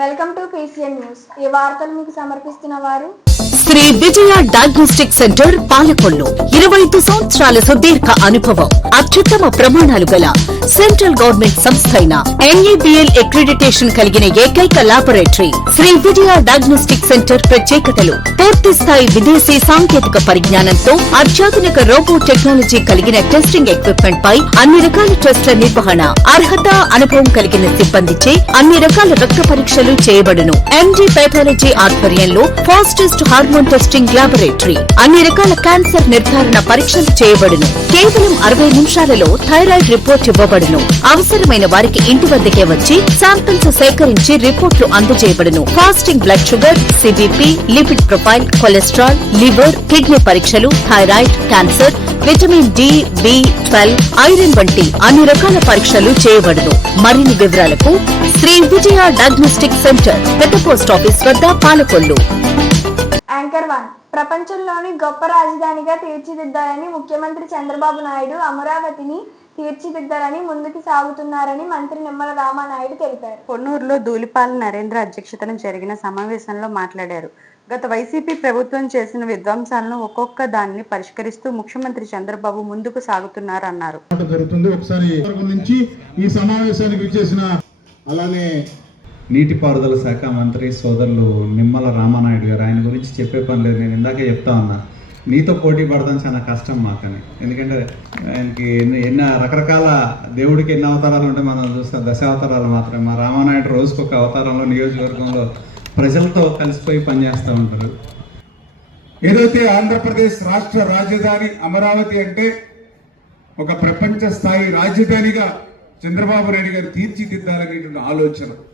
Welcome to PCN news. ఈ వార్తలు మీకు సమర్పిస్తున్న వారు శ్రీ విజయ డయాగ్నోస్టిక్ సెంటర్ పాలకొల్లు. 25 సంవత్సరాల సుదీర్ఘ అనుభవం, అత్యుత్తమ ప్రమాణాలు గల సెంట్రల్ గవర్నమెంట్ సంస్థ అయిన NABL అక్రిడిటేషన్ కలిగిన ఏకైక laboratory Shri Vijaya diagnostic centre. ప్రత్యేకతలు: పూర్తి స్థాయి విదేశీ సాంకేతిక పరిజ్ఞానంతో అత్యాధునిక రోబో టెక్నాలజీ కలిగిన టెస్టింగ్ ఎక్విప్మెంట్ పై అన్ని రకాల టెస్టుల నిర్వహణ, అర్హత, అనుభవం కలిగిన సిబ్బందిచే అన్ని రకాల రక్త పరీక్షలు చేయబడును. MD పైథాలజీ ఆధ్వర్యంలో ఫాస్టెస్ట్ హార్మోన్ టెస్టింగ్ లాబొరేటరీ, అన్ని రకాల క్యాన్సర్ నిర్ధారణ పరీక్షలు చేయబడును. కేవలం 60 నిమిషాలలో థైరాయిడ్ రిపోర్ట్ ఇవ్వబడును. అవసరమైన వారికి ఇంటి వద్దకే వచ్చి శాంపిల్స్ సేకరించి రిపోర్ట్లు అందజేయబడును. Fasting blood sugar, CBP, lipid profile, cholesterol, liver, kidney పరీక్షలు, thyroid, cancer, vitamin D, B12, iron వంటి అన్ని రకాల పరీక్షలు చేయబడును. మరిన్ని వివరాలకు శ్రీ విజయ డయాగ్నోస్టిక్ సెంటర్, పెద్ద పోస్ట్ ఆఫీస్ వద్ద, పాలకొల్లు. యాంకర్ 1. ప్రపంచంలోని గొప్ప రాజధానిగా తీర్చిదిద్దాలని ముఖ్యమంత్రి చంద్రబాబు నాయుడు అమరావతిని తీర్చిదిద్దాలని ముందుకు సాగుతున్నారని మంత్రి నిమ్మల రామానాయుడు తెలిపారు. పొన్నూరులో ధూళిపాల నరేంద్ర అధ్యక్షతన జరిగిన సమావేశంలో మాట్లాడారు. గత వైసీపీ ప్రభుత్వం చేసిన విధ్వంసాలను ఒక్కొక్క దాన్ని పరిష్కరిస్తూ ముఖ్యమంత్రి చంద్రబాబు ముందుకు సాగుతున్నారన్నారు. ఒకసారి నుంచి ఈ సమావేశానికి విచ్చేసిన అలానే నీటిపారుదల శాఖ మంత్రి సోదరులు నిమ్మల రామానాయుడు గారు, ఆయన గురించి చెప్పే పని లేదు. నేను ఇందాకే చెప్తా ఉన్నా, నీతో పోటీ పడతాం చాలా కష్టం మాకని. ఎందుకంటే ఆయనకి ఎన్ని రకరకాల దేవుడికి ఎన్ని అవతారాలు ఉంటే మనం చూస్తాం, దశావతారాలు మాత్రమే. మా రామానాయుడు రోజుకొక అవతారంలో నియోజకవర్గంలో ప్రజలతో కలిసిపోయి పనిచేస్తూ ఉంటారు. ఏదైతే ఆంధ్రప్రదేశ్ రాష్ట్ర రాజధాని అమరావతి అంటే ఒక ప్రపంచ స్థాయి రాజధానిగా చంద్రబాబు నాయుడు గారు తీర్చిదిద్దాలనేటువంటి ఆలోచనకు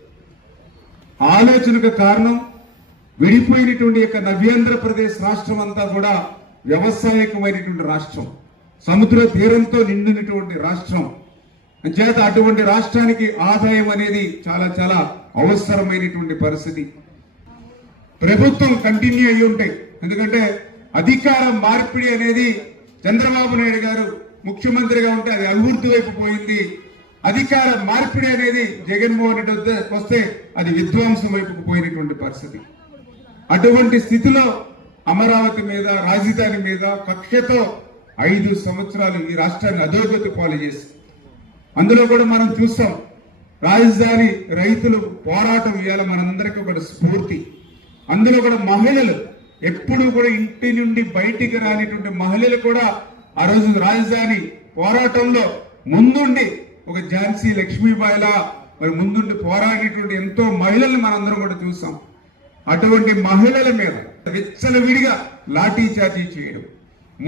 కారణం విడిపోయినటువంటి యొక్క నవ్యాంధ్రప్రదేశ్ రాష్ట్రం అంతా కూడా వ్యవసాయకమైనటువంటి రాష్ట్రం, సముద్ర తీరంతో నిండినటువంటి రాష్ట్రం. అంచేత అటువంటి రాష్ట్రానికి ఆదాయం అనేది చాలా చాలా అవసరమైనటువంటి పరిస్థితి. ప్రభుత్వం కంటిన్యూ అయ్యి ఉంటాయి, ఎందుకంటే అధికార మార్పిడి అనేది చంద్రబాబు నాయుడు గారు ముఖ్యమంత్రిగా ఉంటే అది అభివృద్ధి వైపు పోయింది. అధికార మార్పిడి అనేది జగన్మోహన్ రెడ్డి వస్తే అది విధ్వంసం వైపుకు పోయినటువంటి పరిస్థితి. అటువంటి స్థితిలో అమరావతి మీద, రాజధాని మీద కక్షతో 5 సంవత్సరాలు ఈ రాష్ట్రాన్ని అధోగతి పాలు చేసి, అందులో కూడా మనం చూస్తాం రాజధాని రైతులు పోరాటం ఇవాళ మనందరికీ ఒక స్ఫూర్తి. అందులో కూడా మహిళలు ఎప్పుడు కూడా ఇంటి నుండి బయటికి రానిటువంటి మహిళలు కూడా ఆ రోజు రాజధాని పోరాటంలో ముందుండి ఒక ఝాన్సీ లక్ష్మీబాయిలా మరి ముందుండి పోరాడినటువంటి ఎంతో మహిళల్ని మనందరం కూడా చూసాం. అటువంటి మహిళల మీద విచ్చలవిడిగా లాఠీ చార్జీ చేయడం,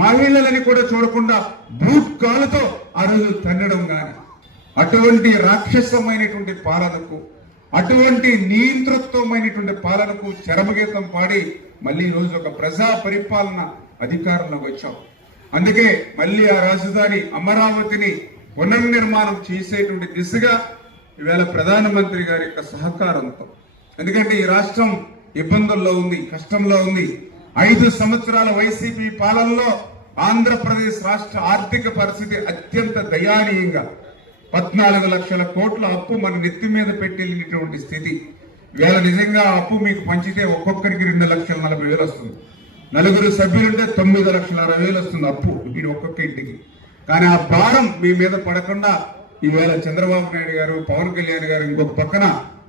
మహిళలని కూడా చూడకుండా బూట్ కాలుతో ఆ రోజు తన్నడం గాని, అటువంటి రాక్షసమైనటువంటి పాలనకు, అటువంటి నియంతృత్వమైనటువంటి పాలనకు చరమగీతం పాడి మళ్ళీ ఈ రోజు ఒక ప్రజా పరిపాలన అధికారంలోకి వచ్చాం. అందుకే మళ్ళీ ఆ రాజధాని అమరావతిని పునర్నిర్మాణం చేసేటువంటి దిశగా ఈవేళ ప్రధానమంత్రి గారి యొక్క సహకారంతో, ఎందుకంటే ఈ రాష్ట్రం ఇబ్బందుల్లో ఉంది, కష్టంలో ఉంది. 5 సంవత్సరాల వైసీపీ పాలనలో ఆంధ్రప్రదేశ్ రాష్ట్ర ఆర్థిక పరిస్థితి అత్యంత దయానీయంగా 14 లక్షల కోట్ల అప్పు మన నెత్తి మీద పెట్టినటువంటి స్థితి. ఈవేళ నిజంగా అప్పు మీకు పంచితే ఒక్కొక్కరికి 2,40,000 వస్తుంది. 4 సభ్యులుంటే 9,60,000 వస్తుంది అప్పు ఇది ఒక్కొక్క ఇంటికి. కానీ ఆ భారం మీ మీద పడకుండా ఈవేళ చంద్రబాబు నాయుడు గారు, పవన్ కళ్యాణ్ గారు, ఇంకొక పక్కన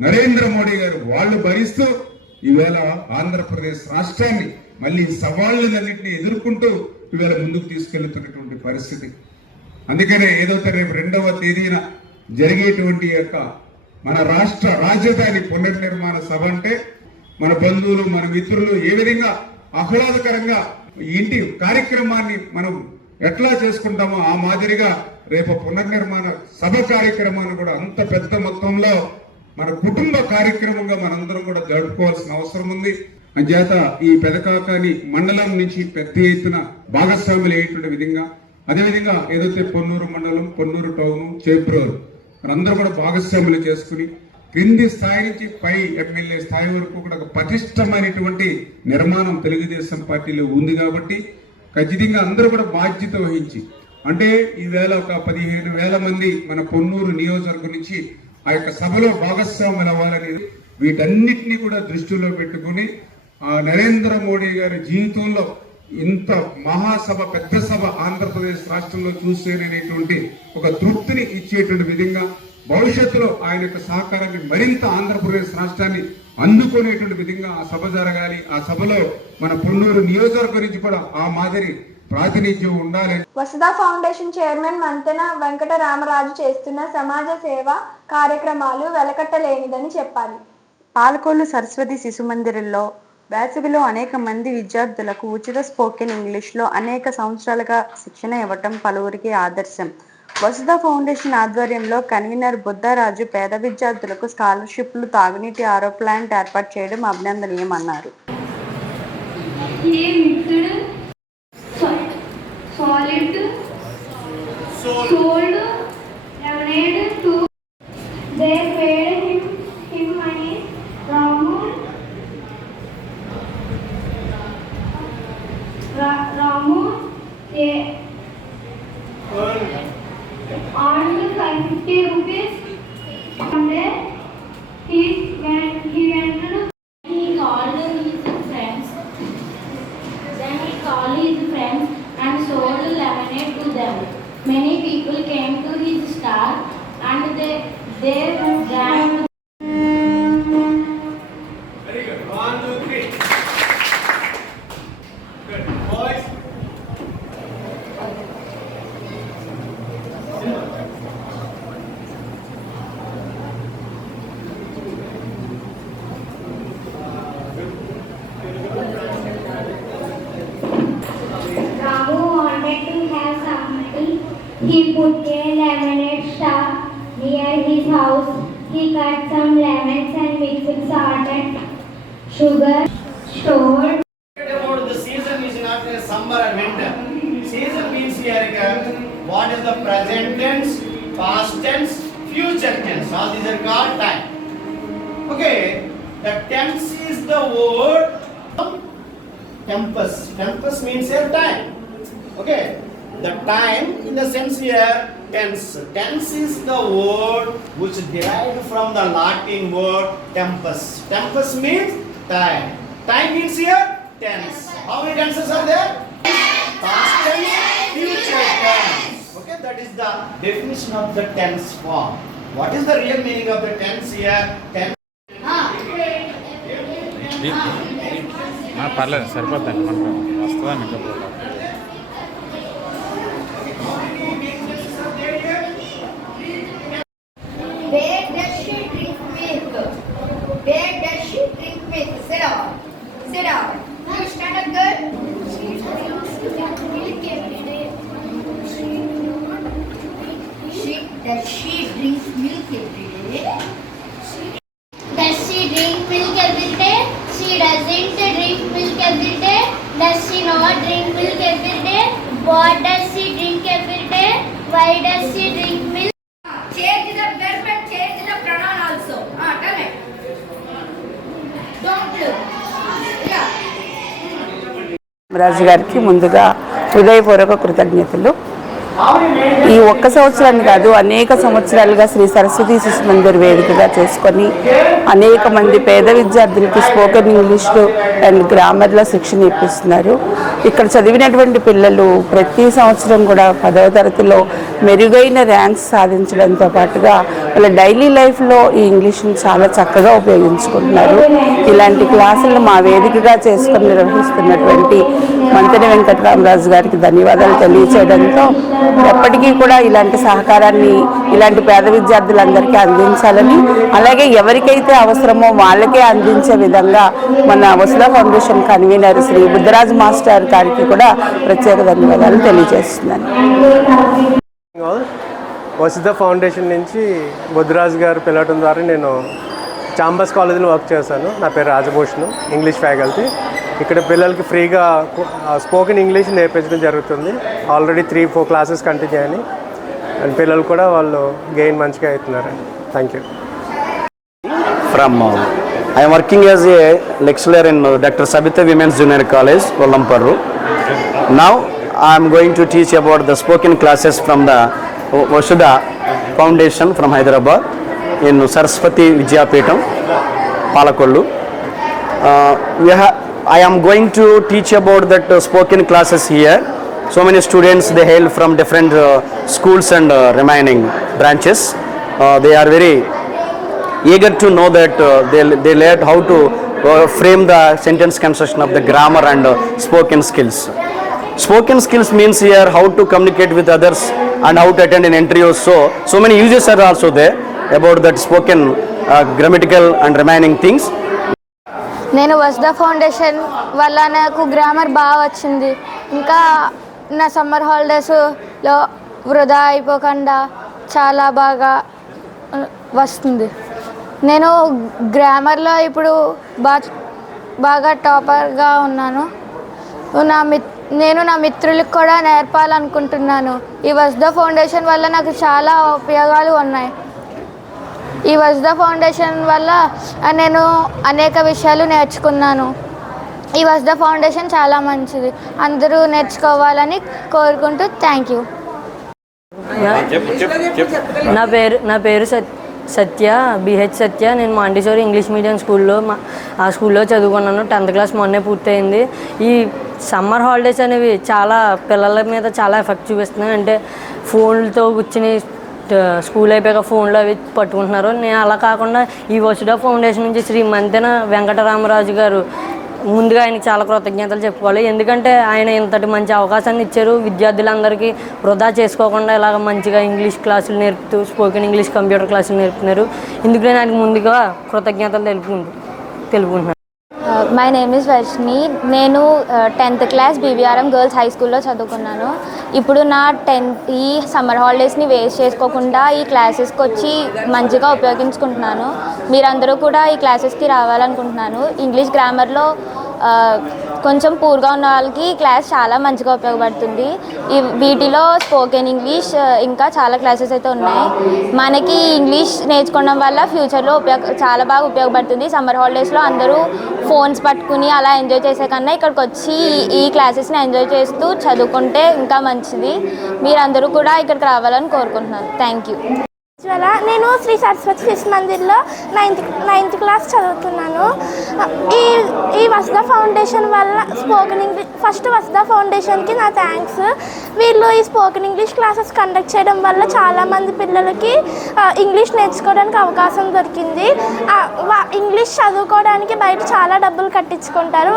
నరేంద్ర మోడీ గారు వాళ్ళు భరిస్తూ ఈవేళ ఆంధ్రప్రదేశ్ రాష్ట్రాన్ని మళ్ళీ సవాళ్ళన్నింటినీ ఎదుర్కొంటూ ఈవేళ ముందుకు తీసుకెళ్తున్నటువంటి పరిస్థితి. అందుకనే ఏదైతే రేపు 2వ తేదీన జరిగేటువంటి యొక్క మన రాష్ట్ర రాజధాని పునర్నిర్మాణ సభ అంటే మన బంధువులు, మన మిత్రులు ఏ విధంగా ఆహ్లాదకరంగా ఇంటి కార్యక్రమాన్ని మనం ఎట్లా చేసుకుంటామో ఆ మాదిరిగా రేపు పునర్నిర్మాణ సభ కార్యక్రమాన్ని కూడా అంత పెద్ద మొత్తంలో మన కుటుంబ కార్యక్రమంగా మనందరం కూడా జరుపుకోవాల్సిన అవసరం ఉంది. అంచేత ఈ పెదకాకాని మండలం నుంచి పెద్ద ఎత్తున భాగస్వాములు అయ్యేటువంటి విధంగా, అదేవిధంగా ఏదైతే పొన్నూరు మండలం, పొన్నూరు టౌన్, చేబ్రోలు మనందరూ కూడా భాగస్వాములు చేసుకుని క్రింది స్థాయి నుంచి పై ఎమ్మెల్యే స్థాయి వరకు కూడా ఒక పటిష్టమైనటువంటి నిర్మాణం తెలుగుదేశం పార్టీలో ఉంది. కాబట్టి ఖచ్చితంగా అందరూ కూడా బాధ్యత వహించి, అంటే ఈవేళ ఒక 15,000 మంది మన పొన్నూరు నియోజకవర్గం నుంచి ఆ యొక్క సభలో భాగస్వాములు అవ్వాలనేది వీటన్నిటినీ కూడా దృష్టిలో పెట్టుకుని నరేంద్ర మోడీ గారి జీవితంలో ఇంత మహాసభ, పెద్ద సభ ఆంధ్రప్రదేశ్ రాష్ట్రంలో చూసేననేటువంటి ఒక తృప్తిని ఇచ్చేటువంటి విధంగా భవిష్యత్తులో ఆయన యొక్క సహకారాన్ని మరింత ఆంధ్రప్రదేశ్ రాష్ట్రాన్ని అందుకునేటువంటి విధంగా ఆ సభ జరగాలి. ఆ సభలో మన పొన్నూరు నియోజకవర్గం నుంచి కూడా ఆ మాదిరి ప్రాతినిధ్యం ఉండాలని. వసుధ ఫౌండేషన్ చైర్మన్ మంతెన వెంకట రామరాజు చేస్తున్న సమాజ సేవ కార్యక్రమాలు వెలకట్టలేనిదని చెప్పాలి. పాలకొల్లు సరస్వతి శిశు మందిరంలో వేసవిలో అనేక మంది విద్యార్థులకు ఉచిత స్పోకెన్ ఇంగ్లీష్లో అనేక సంవత్సరాలుగా శిక్షణ ఇవ్వటం పలువురికి ఆదర్శం. వసుధ ఫౌండేషన్ ఆధ్వర్యంలో కన్వీనర్ బుద్ధరాజు పేద విద్యార్థులకు స్కాలర్షిప్లు, తాగునీటి ఆరో ప్లాంట్ ఏర్పాటు చేయడం అభినందనీయమన్నారు. Ramu, they earned 50 rupees and then he called his friends. Then he called his friends and sold lemonade to them. Many people came to his stall and they drank. Very good. 1, 2, 3. Good. Boys. Ramu wanted to have something. He put a lemonade stall near his house. He cut some lemons and mixed salt and sugar. Stored. About the season is not a summer and winter. Season means here what is the present tense, past tense, future tense. All these are called time. Okay, the tense is the word tempus. Tempus means here time. Okay, the time in the sense here tense. Tense is the word which derived from the Latin word tempus. Tempus means time. Time means here tense. How many tenses are there? Past tense, future tense. Okay, that is the definition of the tense form. What is the real meaning of the tense here? Tense. పర్లేదు సరిపోద్దండి మనకు వస్తుందని Where does she drink milk? Where does she drink milk? Sit down. Sit down. You stand up good. She drinks milk every day. Does she drink milk every day? Does she drink milk every day? She doesn't drink milk every day. Does she not drink milk every day? What does she drink every day? Why does she drink milk? Change the verb and change the pronoun also. Tell me. Don't look. Yeah. రాజు గారికి ముందుగా హృదయపూర్వక కృతజ్ఞతలు. ఈ ఒక్క సంవత్సరాన్ని కాదు, అనేక సంవత్సరాలుగా శ్రీ సరస్వతి శిశు మందిర్ వేదికగా చేసుకొని అనేక మంది పేద విద్యార్థులకు స్పోకెన్ ఇంగ్లీష్లో అండ్ గ్రామర్లో శిక్షణ ఇప్పిస్తున్నారు. ఇక్కడ చదివినటువంటి పిల్లలు ప్రతి సంవత్సరం కూడా 10వ తరగతిలో మెరుగైన ర్యాంక్స్ సాధించడంతో పాటుగా వాళ్ళ డైలీ లైఫ్లో ఈ ఇంగ్లీష్ని చాలా చక్కగా ఉపయోగించుకుంటున్నారు. ఇలాంటి క్లాసులను మా వేదికగా చేసుకొని నిర్వహిస్తున్నటువంటి మంతెన వెంకటరామరాజు గారికి ధన్యవాదాలు తెలియచేయడంతో ఎప్పటికీ కూడా ఇలాంటి సహకారాన్ని ఇలాంటి పేద విద్యార్థులందరికీ అందించాలని, అలాగే ఎవరికైతే అవసరమో వాళ్ళకే అందించే విధంగా మన Vasudha foundation convener Shri Buddharaju master గారికి కూడా ప్రత్యేక ధన్యవాదాలు తెలియజేస్తున్నాను. వసుధ ఫౌండేషన్ నుంచి బుద్ధరాజు గారు పిలవటం ద్వారా నేను చాంబర్స్ కాలేజీలో వర్క్ చేశాను. నా పేరు రాజభూషణ్, ఇంగ్లీష్ ఫ్యాకల్టీ. ఇక్కడ పిల్లలకి ఫ్రీగా స్పోకెన్ ఇంగ్లీష్ నేర్పించడం జరుగుతుంది. ఆల్రెడీ 3-4 క్లాసెస్ కంటిన్యూ అయినాయి అండ్ పిల్లలు కూడా వాళ్ళు గెయిన్ మంచిగా అవుతున్నారండి. Thank you. I am working as a lecturer in Dr. Sabita Women's Junior College, Kollamparru. Now I am going to teach about the spoken classes from the Vasudha Foundation from Hyderabad in Saraswati Vidyapeetham. Palakollu. I am going to teach about that spoken classes here. So many students, they hail from different schools and remaining branches. They are very eager to know that they learn how to frame the sentence construction of the grammar and spoken skills. Spoken skills means here how to communicate with others and how to attend an interview. So many uses are also there about that spoken grammatical and remaining things. నేను వసుధ foundation వల్ల నాకు grammar బాగా వచ్చింది. ఇంకా నా summer హాలిడేస్లో వృధా అయిపోకుండా చాలా బాగా వస్తుంది. నేను గ్రామర్లో ఇప్పుడు బాగా టాపర్గా ఉన్నాను. నేను నా మిత్రులకు కూడా నేర్పాలనుకుంటున్నాను. ఈ వసుధ ఫౌండేషన్ వల్ల నాకు చాలా ఉపయోగాలు ఉన్నాయి. ఈ వసుధ ఫౌండేషన్ వల్ల నేను అనేక విషయాలు నేర్చుకున్నాను. ఈ వసుధ ఫౌండేషన్ చాలా మంచిది, అందరూ నేర్చుకోవాలని కోరుకుంటూ థ్యాంక్ యూ. నా పేరు సత్య, బిహెచ్ సత్య. నేను మాంటిసోరి ఇంగ్లీష్ మీడియం స్కూల్లో ఆ స్కూల్లో చదువుకున్నాను. 10th క్లాస్ మొన్నే పూర్తయింది. ఈ సమ్మర్ హాలిడేస్ అనేవి చాలా పిల్లల మీద చాలా ఎఫెక్ట్ చూపిస్తున్నాయి. అంటే ఫోన్లతో కూర్చుని స్కూల్ అయిపోయాక ఫోన్లు అవి పట్టుకుంటున్నారు. నేను అలా కాకుండా ఈ వసుధ ఫౌండేషన్ నుంచి శ్రీ మంతెన వెంకటరామరాజు గారు, ముందుగా ఆయనకి చాలా కృతజ్ఞతలు చెప్పుకోవాలి. ఎందుకంటే ఆయన ఇంతటి మంచి అవకాశాన్ని ఇచ్చారు. విద్యార్థులందరికీ వృధా చేసుకోకుండా ఇలాగ మంచిగా ఇంగ్లీష్ క్లాసులు నేర్పుతూ స్పోకెన్ ఇంగ్లీష్ కంప్యూటర్ క్లాసులు నేర్పుతున్నారు. ఇందుకు నేను ఆయనకు ముందుగా కృతజ్ఞతలు తెలుపుకుంటున్నాను. My name is Varshini. నేను 10th క్లాస్ బీబీఆర్ఎం గర్ల్స్ హై స్కూల్లో చదువుకున్నాను. ఇప్పుడు నా ఈ సమ్మర్ హాలిడేస్ని వేస్ట్ చేసుకోకుండా ఈ క్లాసెస్కి వచ్చి మంచిగా ఉపయోగించుకుంటున్నాను. మీరందరూ కూడా ఈ క్లాసెస్కి రావాలనుకుంటున్నాను. ఇంగ్లీష్ గ్రామర్లో కొంచెం పూర్గా ఉన్న వాళ్ళకి ఈ క్లాస్ చాలా మంచిగా ఉపయోగపడుతుంది. వీటిలో స్పోకెన్ ఇంగ్లీష్ ఇంకా చాలా క్లాసెస్ అయితే ఉన్నాయి. మనకి ఇంగ్లీష్ నేర్చుకోవడం వల్ల ఫ్యూచర్లో చాలా బాగా ఉపయోగపడుతుంది. సమ్మర్ హాలిడేస్లో అందరూ ఫోన్స్ పట్టుకుని అలా ఎంజాయ్ చేసే కన్నా ఇక్కడికి వచ్చి ఈ క్లాసెస్ని ఎంజాయ్ చేస్తూ చదువుకుంటే ఇంకా మంచిది. మీరందరూ కూడా ఇక్కడికి రావాలని కోరుకుంటున్నాను. Thank you. నేను శ్రీ సరస్వతి శిశు మందిర్లో 9th క్లాస్ చదువుతున్నాను. ఈ వసుధ ఫౌండేషన్ వల్ల ఫస్ట్ వసుధ ఫౌండేషన్కి నా థ్యాంక్స్. వీళ్ళు ఈ స్పోకెన్ ఇంగ్లీష్ క్లాసెస్ కండక్ట్ చేయడం వల్ల చాలామంది పిల్లలకి ఇంగ్లీష్ నేర్చుకోవడానికి అవకాశం దొరికింది. ఇంగ్లీష్ చదువుకోవడానికి బయట చాలా డబ్బులు కట్టించుకుంటారు.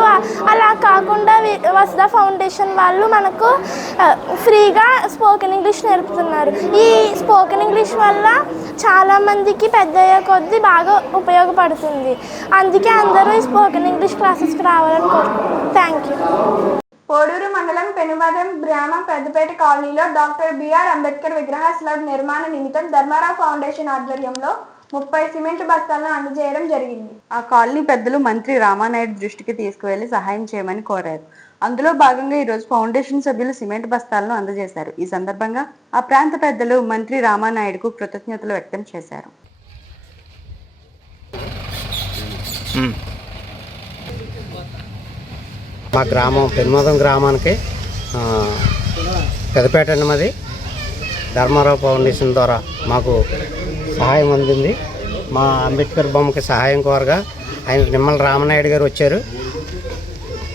అలా కాకుండా వసుధ ఫౌండేషన్ వాళ్ళు మనకు ఫ్రీగా స్పోకెన్ ఇంగ్లీష్ నేర్పుతున్నారు. ఈ స్పోకెన్ ఇంగ్లీష్ వల్ల చాలామందికి పెద్ద అయ్యే కొద్దీ బాగా ఉపయోగపడుతుంది. అందుకే అందరూ ఈ స్పోకెన్ ఇంగ్లీష్ క్లాసెస్కి రావాలని కోరుకుంటున్నాను. Thank you. పోడూరు మండలం పెనుమదం గ్రామం పెద్దపేట కాలనీలో డాక్టర్ బిఆర్ అంబేద్కర్ విగ్రహ స్లాబ్ నిర్మాణ నిమిత్తం ధర్మారావు ఫౌండేషన్ ఆధ్వర్యంలో 30 సిమెంట్ బస్తాలను అందజేయడం జరిగింది. ఆ కాలనీ పెద్దలు మంత్రి రామానాయుడు దృష్టికి తీసుకువెళ్లి సహాయం చేయమని కోరారు. అందులో భాగంగా ఈరోజు ఫౌండేషన్ సభ్యులు సిమెంట్ బస్తాలను అందజేశారు. ఈ సందర్భంగా ఆ ప్రాంత పెద్దలు మంత్రి రామానాయుడుకు కృతజ్ఞతలు వ్యక్తం చేశారు. మా గ్రామం పెనుమదం గ్రామానికి పెద్దపేట అన్నది ధర్మారావు ఫౌండేషన్ ద్వారా మాకు సహాయం అందింది. మా అంబేద్కర్ బొమ్మకి సహాయం కోరగా ఆయన నిమ్మల రామనాయుడు గారు వచ్చారు.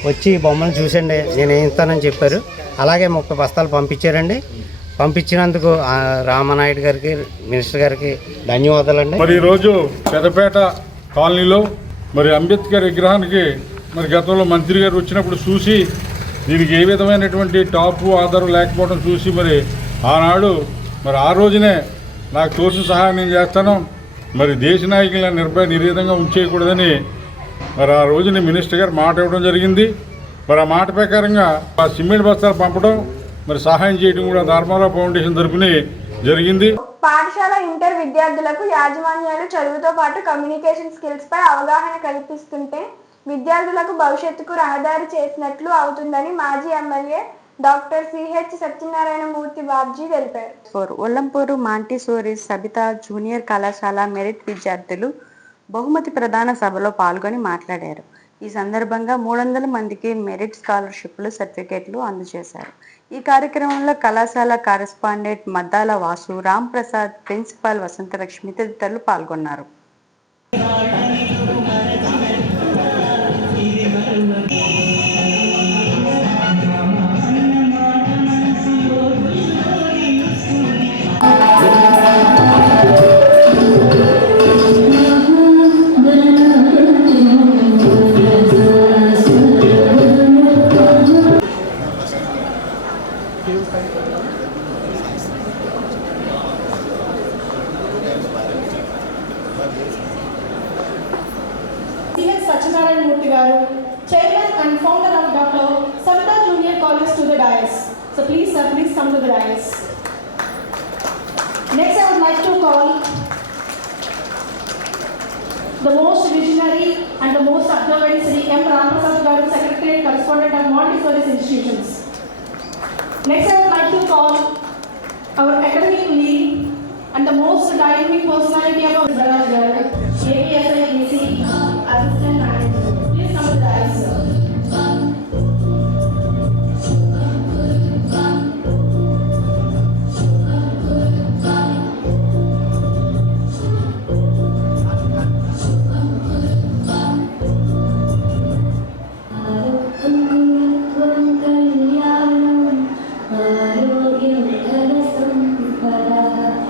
వచ్చి బొమ్మను చూసండి నేను ఏం ఇస్తానని చెప్పారు. అలాగే 30 బస్తాలు పంపించారండి. పంపించినందుకు రామనాయుడు గారికి, మినిస్టర్ గారికి ధన్యవాదాలండి. మరి ఈరోజు పెద్దపేట కాలనీలో మరి అంబేద్కర్ విగ్రహానికి మరి గతంలో మంత్రి గారు వచ్చినప్పుడు చూసి దీనికి ఏ విధమైనటువంటి టాపు ఆధారం లేకపోవడం చూసి మరి ఆనాడు మరి ఆ రోజునే నాకు తోచిన సహాయం నేను చేస్తాను, మరి దేశ నాయకులను నిర్భయంగా ఉంచేయకూడదని మరి ఆ రోజుని మినిస్టర్ గారు మాట ఇవ్వడం జరిగింది. మరి ఆ మాట ప్రకారంగా ఆ సిమెంట్ బస్తాలు పంపడం మరి సహాయం చేయడం కూడా ధర్మారావు ఫౌండేషన్ తరపున జరిగింది. పాఠశాల ఇంటర్ విద్యార్థులకు యాజమాన్యాలు చదువుతో పాటు కమ్యూనికేషన్ స్కిల్స్ పై అవగాహన కల్పిస్తుంటే విద్యార్థులకు భవిష్యత్తుకు రహదారి చేసినట్లు అవుతుందని మాజీ MLA doctor CH Satyanarayana Murthy Babji తెలిపారు. ఒల్లంపూరు మాంటిసోరి సబితా జూనియర్ కళాశాల మెరిట్ విద్యార్థులు బహుమతి ప్రదాన సభలో పాల్గొని మాట్లాడారు. ఈ సందర్భంగా 300 మందికి మెరిట్ స్కాలర్షిప్లు, సర్టిఫికేట్లు అందజేశారు. ఈ కార్యక్రమంలో కళాశాల కరెస్పాండెంట్ మద్దాల వాసు, రామ్ ప్రసాద్, ప్రిన్సిపాల్ వసంతలక్ష్మి తదితరులు పాల్గొన్నారు. Garu, Chairman and founder of Dr. Savita Junior College, to the dais. So please sir, please come to the dais. Next I would like to call the most visionary and the most observant Sri M. Ramaprasad Garu, Secretary and Correspondent of Montessori Institutions. Next I would like to call our academic lead and the most dynamic personality of our Bharaj Garu, APSIEC Assistant Manager. Please come to the dais, sir.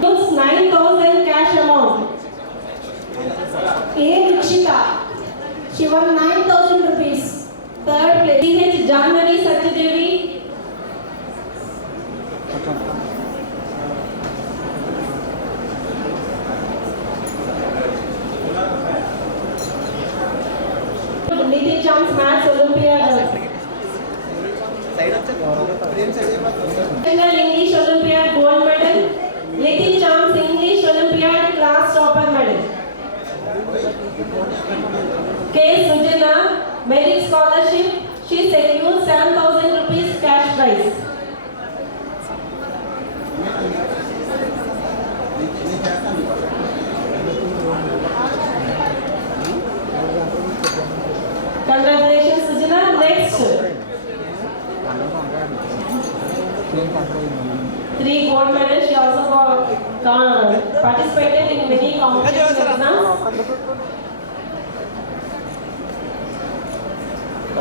Use 9,000 cash amount. A. Nikshita, she won 9,000 rupees. Third place. C.H. Janmani Satyadevi. Nitin Cham's Maths Olympiad. National English Olympiad gold medal. Nitin Cham's English Olympiad class topper medal. K. Sujana, merit scholarship. She secured 7,000 rupees cash prize. Congratulations, Sujana. Next. 3 gold medals. She also participated in many competition exams.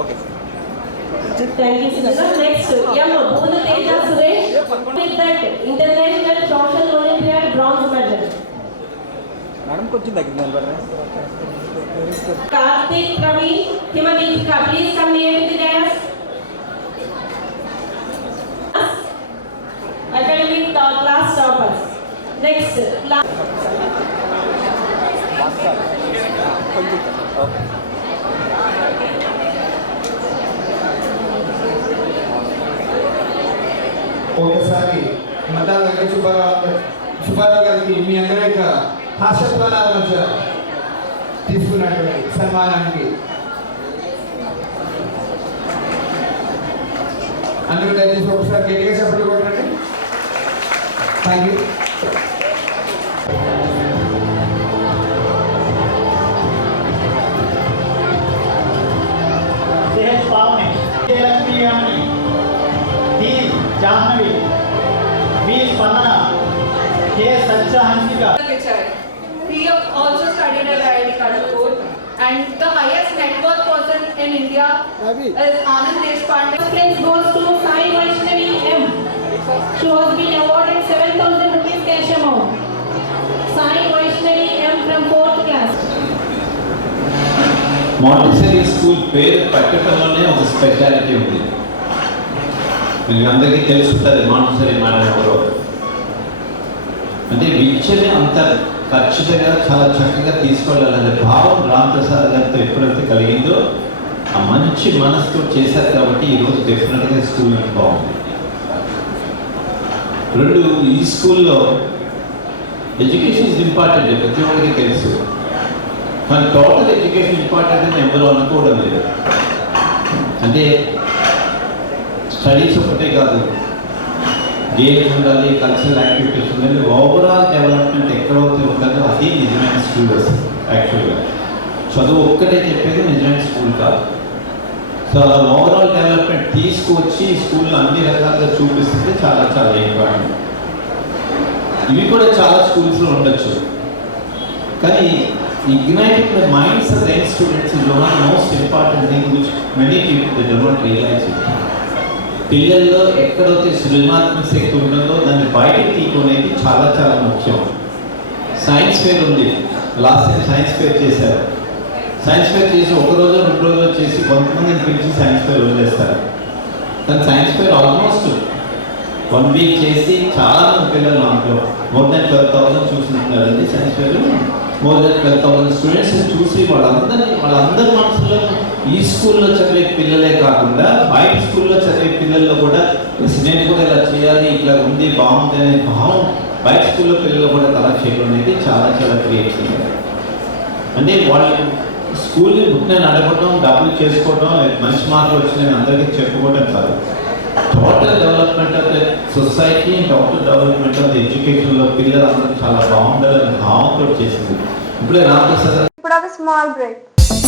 Okay. Thank you, Sujana. Next, Bhuna Teja Suresh with that International Social Olympiad bronze medal. Madam, కొంచెం దగ్గర నిలబడరా. Karthik Praveen, Himadika, please come near to the desk. Academic class toppers. Next, ఒకసారి మతాల వెంకట సుబ్బారావు గారికి మీ అందరి యొక్క హాస్యత్వాల మధ్య తీసుకున్నటువంటి సన్మానానికి అందరూ దయచేసి ఒకసారి గట్టిగా చెప్పండి కొట్టండి. Thank you. Jahnavi, V. Spanana, K. Satya Hansika. He also studied at IIT Kharagpur, and the highest net worth person in India is Anand Deshpande. place goes to Sai Vaishnavi M. She has been awarded 7,000 rupees cash amount. Sai Vaishnavi M from 4th class. Montessori school పేరు పెట్టడంలోనే ఒక speciality ఉంది. మీకు అందరికీ తెలుస్తుంది Montessori madam ఎవరో. అంటే విద్యని అంత ఖచ్చితంగా చాలా చక్కగా తీసుకెళ్ళాలనే భావం రామప్రసాద్ గారితో ఎప్పుడైతే కలిగిందో ఆ మంచి మనసుతో చేశారు కాబట్టి ఈరోజు డెఫినెట్గా స్కూల్ అంటే బాగుంది. రెండు, ఈ స్కూల్లో ఎడ్యుకేషన్ ఇస్ ఇంపార్టెంట్, ప్రతి ఒక్కరికి తెలుసు. కానీ టోటల్ ఎడ్యుకేషన్ ఇంపార్టెంట్ అని ఎవరు అనుకోవడం లేదు. అంటే స్టడీస్ ఒకటే కాదు, గేమ్స్ ఉండాలి, కల్చరల్ యాక్టివిటీస్ ఉండాలి, ఓవరాల్ డెవలప్మెంట్ ఎక్కడైతే ఉంటుందో అది నిజమైన స్కూల్ వస్తుంది. యాక్చువల్గా చదువు ఒక్కటే చెప్పేది నిజమైన స్కూల్ కాదు. సో అలా ఓవరాల్ డెవలప్మెంట్ తీసుకువచ్చి స్కూల్లో అన్ని రకాలుగా చూపిస్తుంటే చాలా చాలా ఇంపార్టెంట్. ఇవి కూడా చాలా స్కూల్స్లో ఉండొచ్చు, కానీ igniting the minds of the young students is one of the most important thing which many people they do not realize it. పిల్లల్లో ఎక్కడైతే సృజనాత్మక శక్తి ఉంటుందో దాన్ని బయటకు తీసుకునేది చాలా చాలా ముఖ్యం. సైన్స్ ఫేర్ ఉంది, లాస్ట్ టైం సైన్స్ ఫేర్ చేశారు. సైన్స్ ఫేర్ చేసి ఒక రోజు 2 రోజులు చేసి కొంతమందిని పిలిచి సైన్స్ ఫేర్ వదిలేస్తారు. కానీ సైన్స్ ఫేర్ ఆల్మోస్ట్ 1 వీక్ చేసి చాలా మంది పిల్లలు దాంట్లో more than 12,000 చూసుకుంటున్నారండి. Science fair more than 12,000 students చూసి వాళ్ళందరి మనసులో ఈ స్కూల్లో చదివే పిల్లలే కాకుండా బయట స్కూల్లో చదివే పిల్లల్లో కూడా నేను కూడా ఇలా చేయాలి, ఇట్లా ఉంది, బాగుంది అనే భావం బయట స్కూల్లో పిల్లలు కూడా కలెక్ట్ చేయడం అనేది చాలా చాలా క్రియేట్ చేయాలి. అంటే వాళ్ళు స్కూల్ని పుట్టిన నడపడం, డబ్బులు చేసుకోవడం, మంచి మార్కులు వచ్చినాయని అందరికీ చెప్పుకోవడం కాదు. Total development of the society, total development of the ఎడ్యుకేషన్లో పిల్లలందరూ చాలా బాగుండాలని భావంతో చేసింది. ఇప్పుడే రామప్రసాద్ ఇప్పుడు ఒక small break.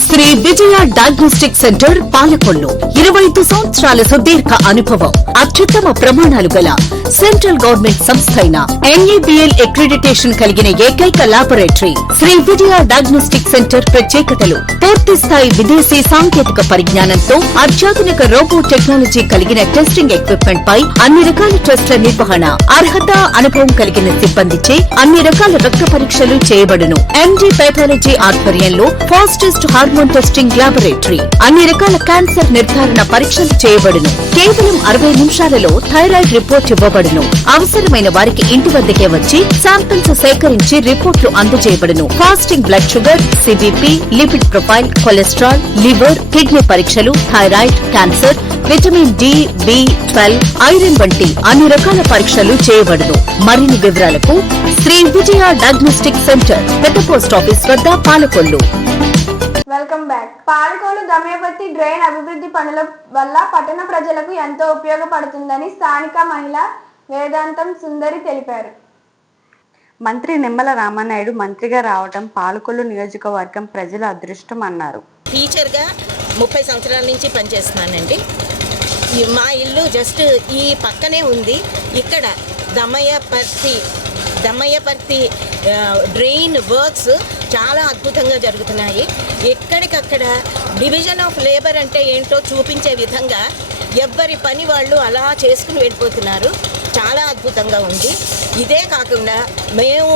Shri Vijaya diagnostic centre Palakollu 25 సంవత్సరాల సుదీర్ఘ అనుభవం, అత్యుత్తమ ప్రమాణాలు గల సెంట్రల్ గవర్నమెంట్ సంస్థ అయిన NABL అక్రిడిటేషన్ కలిగిన ఏకైక laboratory Shri Vijaya diagnostic centre ప్రత్యేకతలు పూర్తి స్థాయి విదేశీ సాంకేతిక పరిజ్ఞానంతో అత్యాధునిక రోబో టెక్నాలజీ కలిగిన టెస్టింగ్ ఎక్విప్మెంట్ పై అన్ని రకాల టెస్టుల నిర్వహణ, అర్హత, అనుభవం కలిగిన సిబ్బందిచే అన్ని రకాల రక్త పరీక్షలు చేయబడును. MD పైథాలజీ ఆధ్వర్యంలో ఫాస్టెస్ట్ హార్మోన్ టెస్టింగ్ లాబొరేటరీ, అన్ని రకాల క్యాన్సర్ నిర్ధారణ పరీక్షలు చేయబడును. కేవలం 60 నిమిషాలలో థైరాయిడ్ రిపోర్ట్ ఇవ్వబడును. అవసరమైన వారికి ఇంటి వద్దకే వచ్చి శాంపిల్స్ సేకరించి రిపోర్ట్లు అందజేయబడును. Fasting blood sugar, CBP, lipid profile, cholesterol, liver, kidney పరీక్షలు, thyroid, cancer, vitamin D, B12, iron వంటి అన్ని రకాల పరీక్షలు చేయబడును. మరిన్ని వివరాలకు శ్రీ విజయ డయాగ్నోస్టిక్ సెంటర్, పెద్ద పోస్ట్ ఆఫీస్ వద్ద, పాలకొల్లు. Welcome back. పాలకొల్లు దమయపతి డ్రైన్ అభివృద్ధి పనుల వల్ల పట్టణ ప్రజలకు ఎంతో ఉపయోగపడుతుందని స్థానిక మహిళ వేదాంతం సుందరి తెలిపారు. మంత్రి నిమ్మల రామానాయుడు మంత్రిగా రావడం పాలకొల్లు నియోజకవర్గం ప్రజల అదృష్టం అన్నారు. టీచర్గా 30 సంవత్సరాల నుంచి పనిచేస్తున్నానండి. మా ఇల్లు జస్ట్ ఈ పక్కనే ఉంది. ఇక్కడ దమయపర్తి డ్రైన్ వర్క్స్ చాలా అద్భుతంగా జరుగుతున్నాయి. ఎక్కడికక్కడ డివిజన్ ఆఫ్ లేబర్ అంటే ఏంటో చూపించే విధంగా ఎవ్వరి పని వాళ్ళు అలా చేసుకుని వెళ్ళిపోతున్నారు. చాలా అద్భుతంగా ఉంది. ఇదే కాకుండా మేము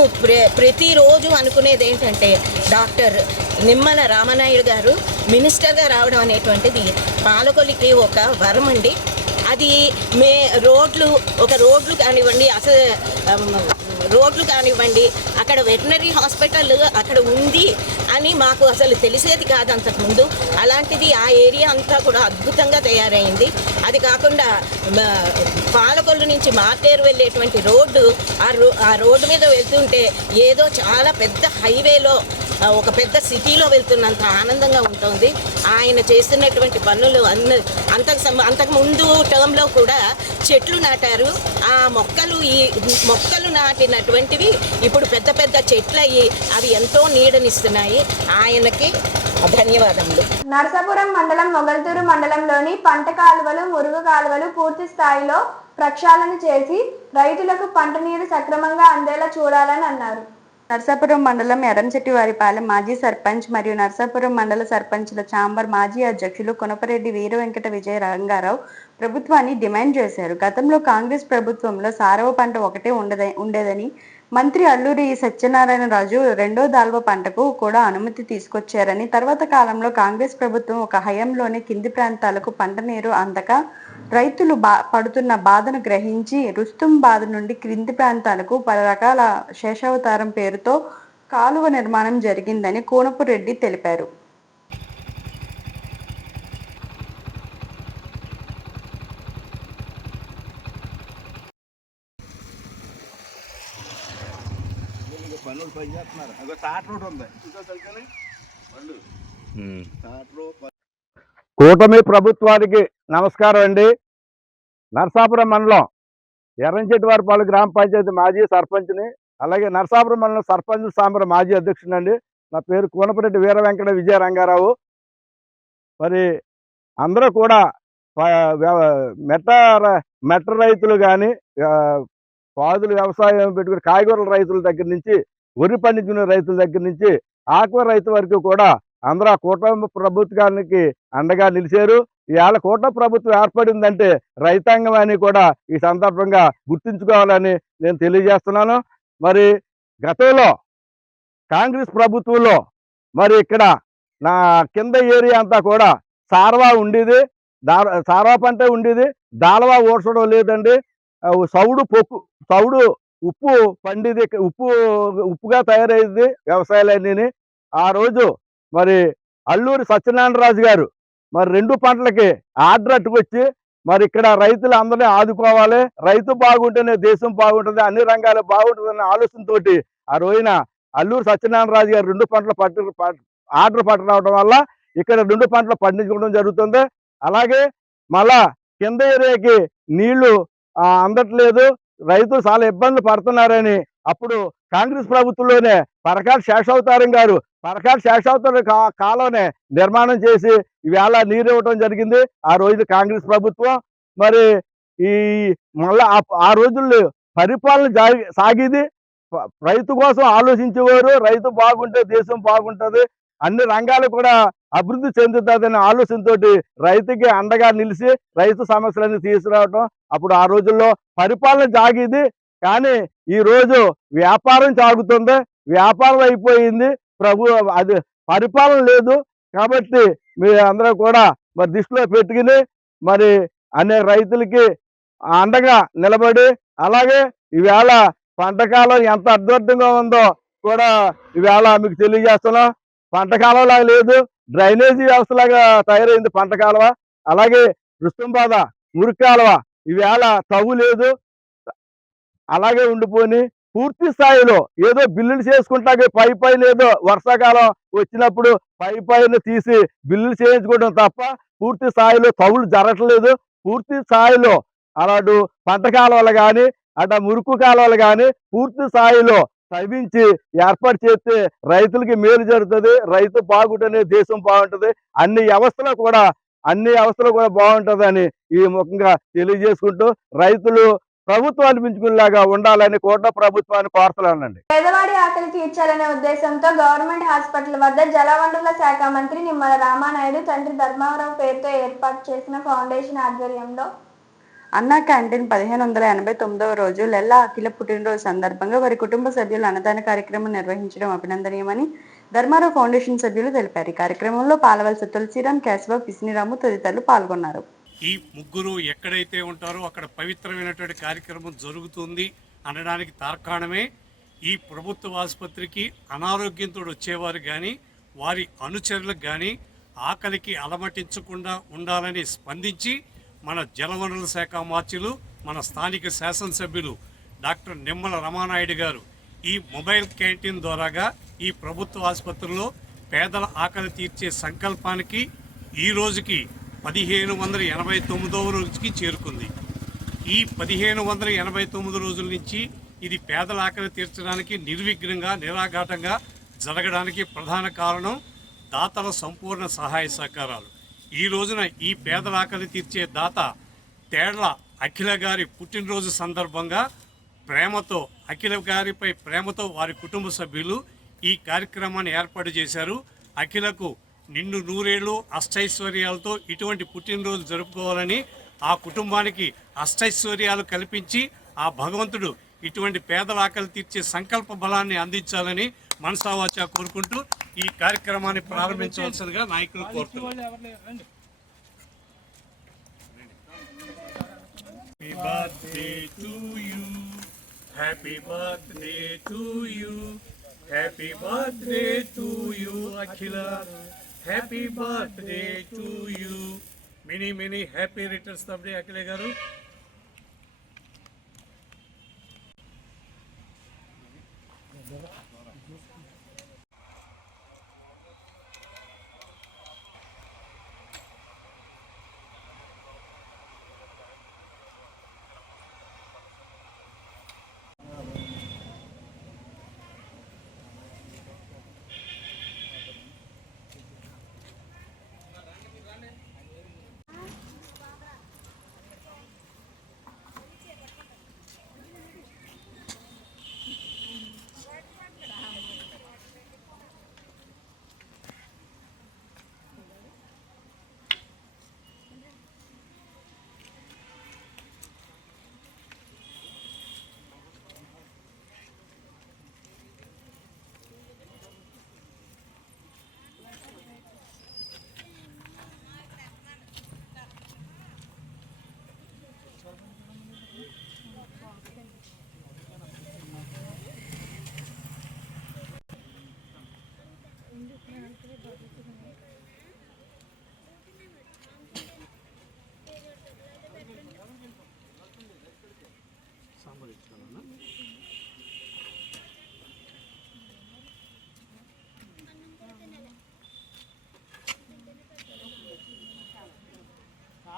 ప్రతిరోజు అనుకునేది ఏంటంటే డాక్టర్ నిమ్మల రామనాయుడు గారు మినిస్టర్గా రావడం అనేటువంటిది పాలకొల్లుకి ఒక వరం అండి. అది రోడ్లు కానివ్వండి, అసలు రోడ్లు కానివ్వండి, అక్కడ వెటనరీ హాస్పిటల్ అక్కడ ఉంది అని మాకు అసలు తెలిసేది కాదు అంతకుముందు. అలాంటిది ఆ ఏరియా అంతా కూడా అద్భుతంగా తయారైంది. అది కాకుండా పాలకొల్లు నుంచి మార్టేరు వెళ్ళేటువంటి రోడ్డు, ఆ రోడ్డు మీద వెళ్తుంటే ఏదో చాలా పెద్ద హైవేలో ఒక పెద్ద సిటీలో వెళ్తున్నంత ఆనందంగా ఉంటుంది. ఆయన చేస్తున్నటువంటి పనులు అంతకు ముందు టర్మ్లో కూడా చెట్లు నాటారు. ఆ మొక్కలు నాటినటువంటివి ఇప్పుడు పెద్ద పెద్ద చెట్లు అయ్యి అవి ఎంతో నీడనిస్తున్నాయి. ఆయనకి ధన్యవాదములు. నరసాపురం మండలం మొగల్తూరు మండలంలోని పంట కాలువలు, మురుగు కాలువలు పూర్తి స్థాయిలో ప్రక్షాళన చేసి రైతులకు పంట నీరు సక్రమంగా అందేలా చూడాలని అన్నారు. నరసాపురం మండలం ఎర్రంచెట్టివారిపాలెం మాజీ సర్పంచ్ మరియు నరసాపురం మండల సర్పంచ్ల ఛాంబర్ మాజీ అధ్యక్షులు కొనపరెడ్డి వీర వెంకట విజయ రంగారావు ప్రభుత్వాన్ని డిమాండ్ చేశారు. గతంలో కాంగ్రెస్ ప్రభుత్వంలో సారవ పంట ఒకటే ఉండేదని మంత్రి అల్లూరి సత్యనారాయణరాజు రెండో దాల్వ పంటకు కూడా అనుమతి తీసుకొచ్చారని, తర్వాత కాలంలో కాంగ్రెస్ ప్రభుత్వం ఒక హయాంలోనే కింది ప్రాంతాలకు పంట నీరు అందక రైతులు పడుతున్న బాధను గ్రహించి రుస్తుం బాధ నుండి క్రింది ప్రాంతాలకు 10 రకాల శేషావతారం పేరుతో కాలువ నిర్మాణం జరిగిందని కోనపు రెడ్డి తెలిపారు. కూటమి ప్రభుత్వానికి నమస్కారం అండి. నరసాపురం మండలం ఎర్రంచెట్టివారిపాలెం గ్రామ పంచాయతీ మాజీ సర్పంచ్ని, అలాగే నరసాపురం మండలం సర్పంచ్ సాంబర్ మాజీ అధ్యక్షుడు అండి. నా పేరు కోనపరెడ్డి వీర వెంకట విజయ రంగారావు. మరి అందరూ కూడా మెట్ట రైతులు కానీ, పాదులు వ్యవసాయం పెట్టుకుని కాయగూరల రైతుల దగ్గర నుంచి, వరి పండించుకునే రైతుల దగ్గర నుంచి ఆక్వా రైతు వరకు కూడా అందరూ ఆ కూటమి ప్రభుత్వానికి అండగా నిలిచారు. ఇవాళ కూటమి ప్రభుత్వం ఏర్పడిందంటే రైతాంగం అని కూడా ఈ సందర్భంగా గుర్తుంచుకోవాలని నేను తెలియజేస్తున్నాను. మరి గతంలో కాంగ్రెస్ ప్రభుత్వంలో మరి ఇక్కడ నా కింద ఏరియా అంతా కూడా సారవా ఉండేది, సారవా పంట ఉండేది, దాలవా ఓడ్చడం లేదండి. సౌడు ఉప్పు పండిది, ఉప్పుగా తయారయ్యేది వ్యవసాయాలన్నీ. ఆ రోజు మరి అల్లూరి సత్యనారాయణరాజు గారు మరి 2 పంటలకి ఆర్డర్ అట్టుకొచ్చి మరి ఇక్కడ రైతులు అందరినీ ఆదుకోవాలి, రైతు బాగుంటేనే దేశం బాగుంటుంది, అన్ని రంగాలు బాగుంటుందనే ఆలోచనతోటి ఆ రోజున అల్లూరు సత్యనారాయణరాజు గారు 2 పంటలు ఆర్డర్ పట్టుకురావడం వల్ల ఇక్కడ 2 పంటలు పండించుకోవడం జరుగుతుంది. అలాగే మళ్ళా కింద ఏరియాకి నీళ్లు అందట్లేదు, రైతులు చాలా ఇబ్బందులు పడుతున్నారని అప్పుడు కాంగ్రెస్ ప్రభుత్వంలోనే పరకాల శేషావతారం గారు కాలంనే నిర్మాణం చేసి ఈవేళ నీరు ఇవ్వటం జరిగింది ఆ రోజు కాంగ్రెస్ ప్రభుత్వం. మరి ఈ మళ్ళా ఆ రోజుల్లో పరిపాలన సాగేది, రైతు కోసం ఆలోచించేవారు, రైతు బాగుంటే దేశం బాగుంటుంది, అన్ని రంగాలు కూడా అభివృద్ధి చెందుతుందనే ఆలోచనతోటి రైతుకి అండగా నిలిచి రైతు సమస్యలన్నీ తీసుకురావటం. అప్పుడు ఆ రోజుల్లో పరిపాలన సాగేది, కానీ ఈ రోజు వ్యాపారం సాగుతుంది, వ్యాపారం అయిపోయింది, అది పరిపాలన లేదు. కాబట్టి మీరు అందరూ కూడా మరి దృష్టిలో పెట్టుకుని మరి అనేక రైతులకి అండగా నిలబడి, అలాగే ఈవేళ పంటకాలం ఎంత అద్భుతంగా ఉందో కూడా ఈవేళ మీకు తెలియజేస్తున్నాం. పంటకాలం లాగా లేదు, డ్రైనేజీ వ్యవస్థలాగా తయారైంది పంట కాలువ. అలాగే రుస్తుంబాద మురికి కాలువ ఈవేళ తవ్వు లేదు, అలాగే ఉండిపోయి పూర్తి స్థాయిలో ఏదో బిల్లులు చేసుకుంటాకి పైన ఏదో వర్షాకాలం వచ్చినప్పుడు పైన తీసి బిల్లులు చేయించుకోవడం తప్ప పూర్తి స్థాయిలో తవ్వులు జరగట్లేదు. పూర్తి స్థాయిలో అలాంటి పంట కాలువలు కానీ అటు మురుకు కాలువలు కానీ పూర్తి స్థాయిలో తవ్వించి ఏర్పాటు చేస్తే రైతులకి మేలు జరుగుతుంది, రైతు బాగుంటేనే దేశం బాగుంటుంది, అన్ని వ్యవస్థలు కూడా బాగుంటుందని ఈ ముఖంగా తెలియజేసుకుంటూ రైతులు ప్రభుత్వాన్ని మించుకునేలాగా ఉండాలని కూటమి ప్రభుత్వాన్ని కోరుతున్నానండి. పేదవాడి ఆకలి తీర్చాలనే ఉద్దేశంతో గవర్నమెంట్ హాస్పిటల్ వద్ద జలవనరుల శాఖ మంత్రి నిమ్మల రామానాయుడు తండ్రి ధర్మారావు పేరుతో ఏర్పాటు చేసిన ఫౌండేషన్ ఆధ్వర్యంలో అన్నా క్యాంటీన్ 1589వ రోజు లెల్లా అఖిల పుట్టినరోజు సందర్భంగా వారి కుటుంబ సభ్యులు అన్నదాన కార్యక్రమం నిర్వహించడం అభినందనీయమని ధర్మారావు ఫౌండేషన్ సభ్యులు తెలిపారు. ఈ కార్యక్రమంలో పాలవలస తులసిరామ్, కేశవ, పిసినిరాము తదితరులు పాల్గొన్నారు. ఈ ముగ్గురు ఎక్కడైతే ఉంటారో అక్కడ పవిత్రమైనటువంటి కార్యక్రమం జరుగుతుంది అనడానికి తార్కాణమే ఈ ప్రభుత్వ ఆసుపత్రికి అనారోగ్యంతో వచ్చేవారు కానీ వారి అనుచరులకు కానీ ఆకలికి అలమటించకుండా ఉండాలని స్పందించి మన జలవనరుల శాఖ మార్చులు మన స్థానిక శాసనసభ్యులు డాక్టర్ నిమ్మల రామానాయుడు గారు ఈ మొబైల్ క్యాంటీన్ ద్వారాగా ఈ ప్రభుత్వ ఆసుపత్రిలో పేదల ఆకలి తీర్చే సంకల్పానికి ఈ రోజుకి 1589వ రోజుకి చేరుకుంది. ఈ 1589 రోజుల నుంచి ఇది పేదల ఆకలి తీర్చడానికి నిర్విఘ్నంగా నిరాఘాటంగా జరగడానికి ప్రధాన కారణం దాతల సంపూర్ణ సహాయ సహకారాలు. ఈ రోజున ఈ పేదల ఆకలి తీర్చే దాత తేళ్ల అఖిల గారి పుట్టినరోజు సందర్భంగా ప్రేమతో అఖిల గారిపై ప్రేమతో వారి కుటుంబ సభ్యులు ఈ కార్యక్రమాన్ని ఏర్పాటు చేశారు. అఖిలకు నిండు నూరేళ్ళు అష్టైశ్వర్యాలతో ఇటువంటి పుట్టినరోజు జరుపుకోవాలని ఆ కుటుంబానికి అష్టైశ్వర్యాలు కల్పించి ఆ భగవంతుడు ఇటువంటి పేదల ఆకలి తీర్చే సంకల్ప బలాన్ని అందించాలని మనసావాచా కోరుకుంటూ ఈ కార్యక్రమాన్ని ప్రారంభించవలసిందిగా నాయకులు కోరుతున్నారు. Happy birthday to you, happy birthday to you, Akhila. Happy birthday to you. Many happy returns of the day, Akhila garu.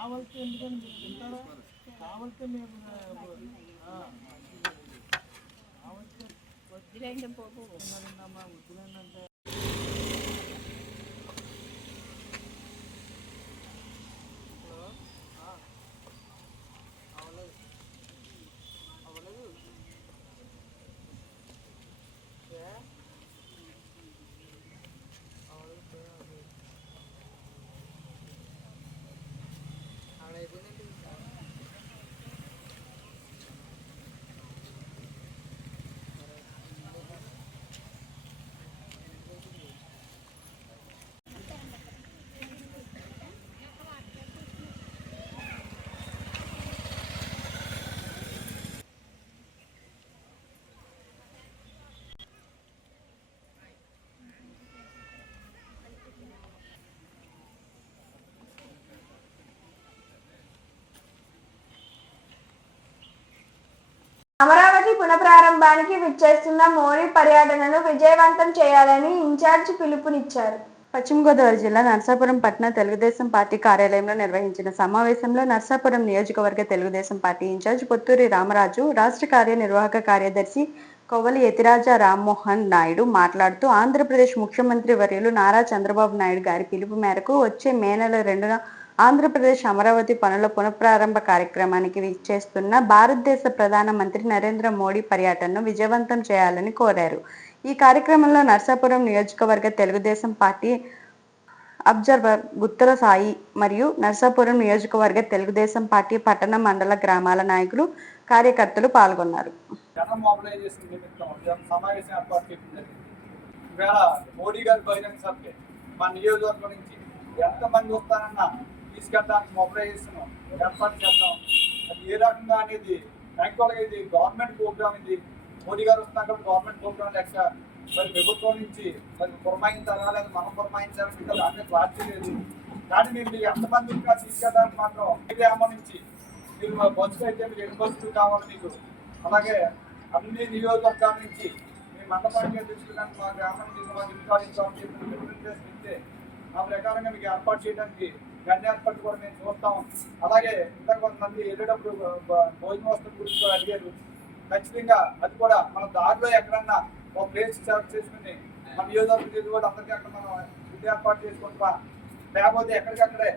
కావాల్సి ఎందుకని మీరు తింటారా? కావాల్సి మేము కావాల్సి వద్దులేండి పోపు ఉన్నారమ్మా, వద్దులేండి అంటే అమరావతి పునఃప్రారంభానికి విచ్చేస్తున్న మోడీ పర్యటనను విజయవంతం చేయాలని ఇన్ఛార్జ్ పిలుపునిచ్చారు. పశ్చిమ గోదావరి జిల్లా నర్సాపురం పట్టణ తెలుగుదేశం పార్టీ కార్యాలయంలో నిర్వహించిన సమావేశంలో నర్సాపురం నియోజకవర్గ తెలుగుదేశం పార్టీ ఇన్ఛార్జ్ పొత్తూరి రామరాజు, రాష్ట్ర కార్యనిర్వాహక కార్యదర్శి కొవ్వలి యతిరాజా రామ్మోహన్ నాయుడు మాట్లాడుతూ ఆంధ్రప్రదేశ్ ముఖ్యమంత్రి వర్యులు నారా చంద్రబాబు నాయుడు గారి పిలుపు మేరకు వచ్చే మే నెల 2న ఆంధ్రప్రదేశ్ అమరావతి పనుల పునఃప్రారంభ కార్యక్రమానికి విచ్చేస్తున్న భారతదేశ ప్రధానమంత్రి నరేంద్ర మోడీ పర్యటనను విజయవంతం చేయాలని కోరారు. ఈ కార్యక్రమంలో నర్సాపురం నియోజకవర్గ తెలుగుదేశం పార్టీ అబ్జర్వర్ గుత్తుల సాయి మరియు నర్సాపురం నియోజకవర్గ తెలుగుదేశం పార్టీ పట్టణ మండల గ్రామాల నాయకులు, కార్యకర్తలు పాల్గొన్నారు. సమావేశం ఏర్పాటు చేయడం జరిగింది. ఈవేళ మోడీ గారి బహిరంగ సభకి మా నియోజకవర్గం నుంచి ఎంతమంది వస్తారన్నా తీసుకెళ్ళడానికి మొబైలైజేషన్ ఏర్పాటు చేద్దాం. అది ఏ రకంగా అనేది యాక్చువల్గా ఇది గవర్నమెంట్ ప్రోగ్రామ్, ఇది మోడీ గారు వస్తున్నారు కాబట్టి గవర్నమెంట్ ప్రోగ్రామ్ లెక్క మరి ప్రభుత్వం నుంచి మరి పురమాయించాలా లేదా మనం పురమాయించాలని దాంట్లో క్లారిటీ లేదు. కానీ మీరు ఎంతమంది ఇంకా తీసుకెళ్ళడానికి మాత్రం ఈ గ్రామం నుంచి మీరు బస్సులు అయితే మీరు ఎన్ని బస్సులు కావాలి మీకు, అలాగే అన్ని నియోజకవర్గాల నుంచి మీ మండపానికి తీసుకెళ్ళడానికి మా గ్రామం నుంచి మాకు ఇస్తే ఆ ప్రకారంగా మీకు ఏర్పాటు చేయడానికి గన్ని ఏర్పాటు కూడా మేము చూస్తాం. అలాగే ఇంకా కొంతమంది వెళ్ళేటప్పుడు భోజన వస్తువుల గురించి కూడా అడిగారు. ఖచ్చితంగా అది కూడా మన దారిలో ఎక్కడన్నా ఒక ప్లేస్ సెలెక్ట్ చేసుకుని మన నియోజకవర్గం కూడా అందరికీ అక్కడ మనం ఫుడ్ ఏర్పాటు చేసుకుంటా, లేకపోతే ఎక్కడికక్కడే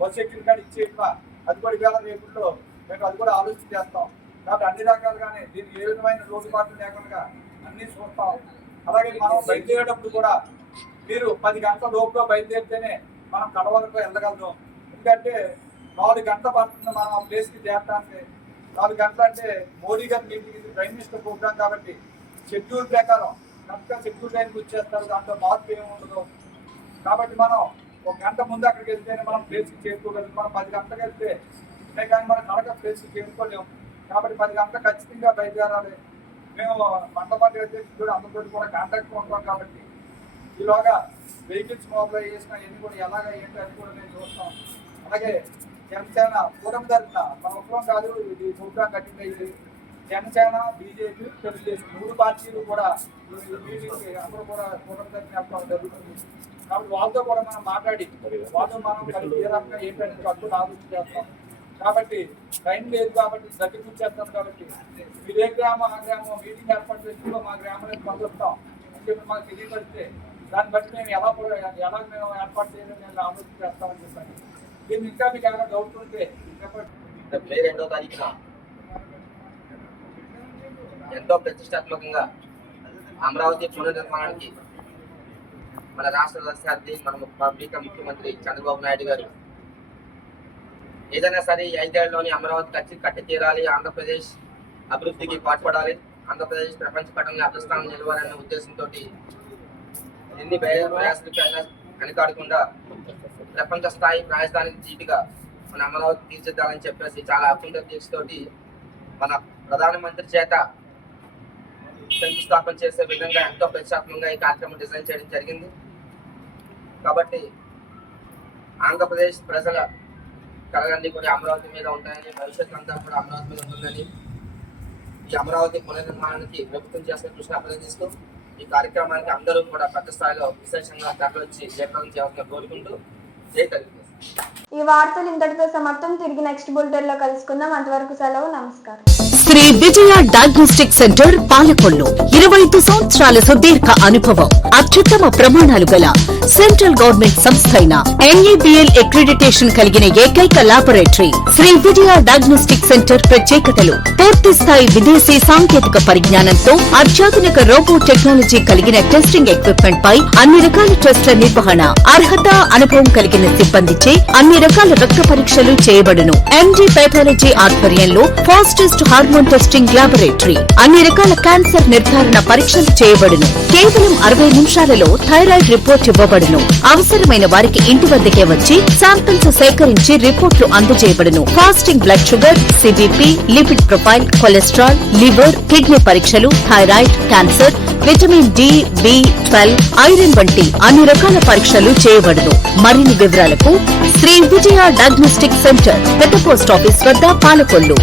బస్సు ఎక్కిన కాడ ఇచ్చేయటా, అది కూడా ఇవాళ రేపుల్లో మేము అది కూడా ఆలోచన చేస్తాం. కాబట్టి అన్ని రకాలుగానే దీనికి ఏ విధమైన లోటుపాట్లు లేకుండా అన్నీ చూస్తాం. అలాగే మనం బయలుదేరేటప్పుడు కూడా మీరు 10 గంటల లోపులో బయలుదేరితేనే మనం కడ వరకు వెళ్ళగలుగుతాం. ఎందుకంటే 4 గంటల పడుతుంది మనం ఆ ప్లేస్కి చేరడానికి. 4 గంటలు అంటే మోడీ గారి మీటింగ్, ఇది ప్రైమ్ మినిస్టర్ ప్రోగ్రామ్ కాబట్టి షెడ్యూల్ ప్రకారం కరెక్ట్గా షెడ్యూల్ టైంకి వచ్చేస్తారు, దాంట్లో మార్పు ఏమి ఉండదు. కాబట్టి మనం 1 గంట ముందు అక్కడికి వెళ్తేనే మనం ప్లేస్కి చేరుకోగలుగుతాం. మనం 10 గంటలకు వెళ్తే కానీ మనం కడక ప్లేస్కి చేరుకోలేము. కాబట్టి 10 గంటలు ఖచ్చితంగా బయలుదేరాలి. మేము మండపాటి అధ్యక్షుడు కూడా అందరితో కూడా కాంటాక్ట్ ఉంటాం. కాబట్టి ఈలోగా వెహికల్స్ మొబైలైజేషన్ అవన్నీ కూడా ఎలాగా ఏంటి అని కూడా మేము చూస్తాం. అలాగే జనసేన కూటమి తరఫున మన ఒక్కరం కాదు, ఇది ప్రోగ్రాం కట్టింగ్ అయింది. జనసేన, బీజేపీ, తెలుగుదేశం 3 పార్టీలు కూడా మీటింగ్కి అందరూ కూడా కూటమి తరఫున చెప్పడం జరుగుతుంది. కాబట్టి వాళ్ళతో కూడా మనం మాట్లాడి వాళ్ళతో మనం కలిసి ఏ రకంగా ఏంటంటే అప్పుడు ఆలోచన చేస్తాం. కాబట్టి టైం లేదు కాబట్టి దగ్గరికి వచ్చేస్తాం. కాబట్టి మీరు ఏ గ్రామం ఆ గ్రామం మీటింగ్ ఏర్పాటు చేసి మా గ్రామానికి పంపిస్తాం అని చెప్పి మాకు తెలియపడితే దాన్ని బట్టి మేము ఎలా మేము ఏర్పాటు చేయాలని నేను ఆలోచన చేస్తామని చెప్పండి. దీన్ని ఇంకా మీకు ఏమైనా డౌట్ ఉంటే చెప్పండి. మే 2వ తారీఖున ఎంతో ప్రతిష్టాత్మకంగా అమరావతి పునర్నిర్మాణానికి మన రాష్ట్ర రాష్ట్రాధిపతి మన ముఖ్యమంత్రి చంద్రబాబు నాయుడు గారు ఏదైనా సరే ఈ 5 ఏళ్లలోని అమరావతి కట్టి తీరాలి, ఆంధ్రప్రదేశ్ అభివృద్ధికి పాటుపడాలి, ఆంధ్రప్రదేశ్ ప్రపంచ పటంలో అగ్రస్థానం నిలవాలనే ఉద్దేశంతో ఎన్ని ప్రయాసాలు వెనకాడకుండా ప్రపంచ స్థాయి రాజధానికి ధీటుగా మన అమరావతి తీర్చిద్దాలని చెప్పేసి చాలా అకుంఠ దీక్షతోటి మన ప్రధానమంత్రి చేత శంకుస్థాపన చేసే విధంగా ఎంతో ప్రతిష్టాత్మకంగా ఈ కార్యక్రమం డిజైన్ చేయడం జరిగింది. కాబట్టి ఆంధ్రప్రదేశ్ ప్రజల కళలన్నీ కూడా అమరావతి మీద ఉంటాయని, భవిష్యత్తు అంతా కూడా అమరావతి మీద ఉంటుందని, ఈ అమరావతి పునర్నిర్మాణానికి ప్రభుత్వం చేసిన కృషి అభినందిస్తూ ఈ కార్యక్రమానికి అందరూ కూడా పెద్ద స్థాయిలో విశేషంగా తరలివచ్చి జయప్రదం చేయాలని కోరుకుంటూ జై తెలుగుదేశం. ఈ వార్తలు ఇంతటితో సమాప్తం. తిరిగి నెక్స్ట్ బులెటిన్ లో కలుసుకుందాం. అంతవరకు సెలవు. నమస్కారం. శ్రీ విజయ డయాగ్నోస్టిక్ సెంటర్ పాలకొల్లు 25 సంవత్సరాల సుదీర్ఘ అనుభవం, అత్యుత్తమ ప్రమాణాలు గల సెంట్రల్ గవర్నమెంట్ సంస్థ అయిన NABL అక్రిడిటేషన్ కలిగిన ఏకైక laboratory Shri Vijaya diagnostic centre. ప్రత్యేకతలు: పూర్తి స్థాయి విదేశీ సాంకేతిక పరిజ్ఞానంతో అత్యాధునిక రోబో టెక్నాలజీ కలిగిన టెస్టింగ్ ఎక్విప్మెంట్ పై అన్ని రకాల టెస్టుల నిర్వహణ, అర్హత, అనుభవం కలిగిన సిబ్బందిచే అన్ని రకాల రక్త పరీక్షలు చేయబడును. MD పైథాలజీ ఆధ్వర్యంలో ఫాస్టెస్ట్ హార్మోన్ టెస్టింగ్ లాబొరేటరీ. అన్ని రకాల క్యాన్సర్ నిర్ధారణ పరీక్షలు చేయబడును. కేవలం 60 నిమిషాలలో థైరాయిడ్ రిపోర్ట్ ఇవ్వబడును. అవసరమైన వారికి ఇంటి వద్దకే వచ్చి శాంపిల్స్ సేకరించి రిపోర్ట్లు అందజేయబడును. Fasting blood sugar, CBP, lipid profile, cholesterol, liver, kidney పరీక్షలు, thyroid, cancer, vitamin D, B12, iron వంటి అన్ని రకాల పరీక్షలు చేయబడును. మరిన్ని వివరాలకు శ్రీ విజయ డయాగ్నోస్టిక్ సెంటర్, పెద్ద పోస్ట్ ఆఫీస్ వద్ద, పాలకొల్లు.